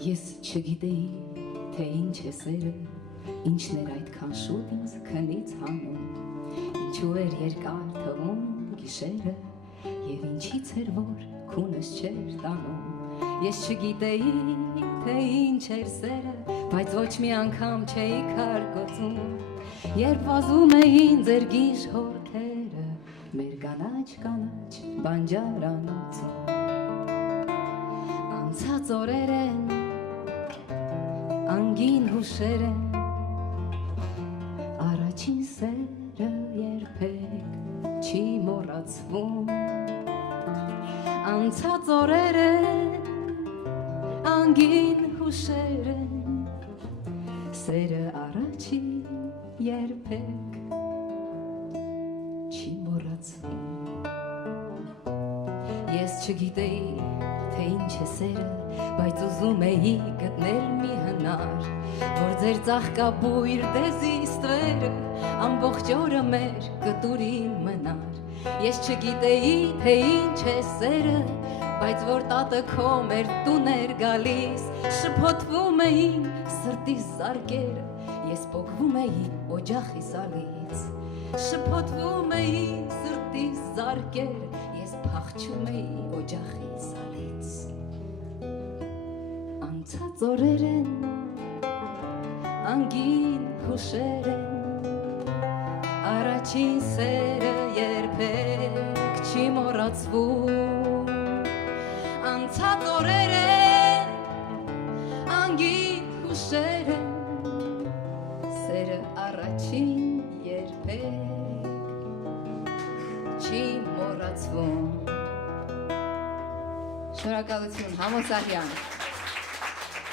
Ես չգիտեի, թե ինչ է սերը, ինչն էր այդքան շուտ ինձ քնից հանում, ինչու էր երկար թվում գիշերը, և ինչից էր, որ քունս չէր տանում, ես չգիտեի, թե ինչ էր սերը, բայց ոչ մի անգամ չէի քարկոծում, երբ վազում էին ձեր գիշ հոտերը, մեր կանաչ բանջարանոցում, անցած օրեր են, անգին հուշեր են, առաջին սերը երբեք չի մոռացվում, անցած օրեր են, անգին հուշեր են, սերը առաջին երբեք չի մոռացվում, ես չգիտեի, թե ինչ է սերը, բայց ուզում էի գտնել մի հնար, որ ձեր ծաղկաբույր դեզի ստվերը ամբողջ օրը մեր կտուրին մնար, ես չգիտեի, թե ինչ է սերը, բայց որ տատը քո մեր տուն էր գալիս, շփոթվում էին սրտիս զարկերը, ես պոկվում էի օջախի սալից, շփոթվում էի սրտիս զարկերը, ես փախչում էի օջախի սալից, անցած օրեր են, անգին հուշեր են, առաջին սերը երբեք չի մոռացվում, անցած օրեր են, անգին հուշեր են, սերը առաջին երբեք չի մոռացվում, շնորհակալություն Համոս Ահյան